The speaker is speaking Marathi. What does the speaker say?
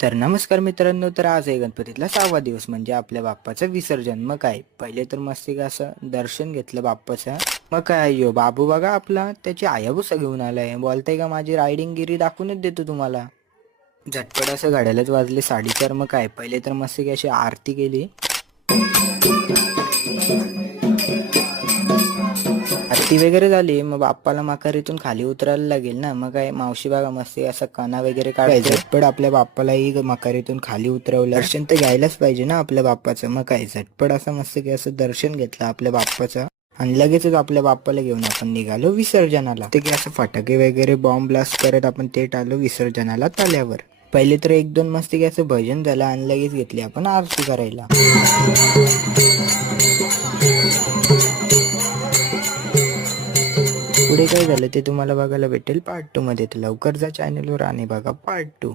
तर नमस्कार मित्रांनो, तर आज आहे गणपतीतला 6वा दिवस म्हणजे आपल्या बाप्पाचं विसर्जन. मग काय पहिले तर मस्ती असं दर्शन घेतलं बाप्पाचं. मग काय यो बाबू बघा आपला त्याची आयाबुसा घेऊन आलाय, बोलताय का माझी रायडिंग गिरी दाखवूनच देतो तुम्हाला. झटपट असं घड्याळच वाजले 4:30. मग काय पहिले तर मस्ती अशी आरती केली, आरती वगैरे झाली. मग बाप्पाला मकारीतून खाली उतरायला लागेल ना. मग काय मावशी बघा मस्ती असा काना वगैरे काढायचा. झटपट आपल्या बाप्पालाही मकारीतून खाली उतरवलं. दर्शन तर घ्यायलाच पाहिजे ना आपल्या बाप्पाचं. मग काय झटपट असं मस्त की असं दर्शन घेतलं आपल्या बाप्पाचं आणि लगेचच आपल्या बाप्पाला घेऊन आपण निघालो विसर्जनाला. ते की असं फटाके वगैरे बॉम्ब ब्लास्ट करत आपण थेट आलो विसर्जनाला ताल्यावर. पहिले तर 1-2 मस्ती असं भजन झालं आणि लगेच घेतली आपण आरती करायला. पुढे काय झालं ते तुम्हाला बघायला भेटेल पार्ट 2 मध्ये. तर लवकर जा चॅनलवर आणि बघा पार्ट 2.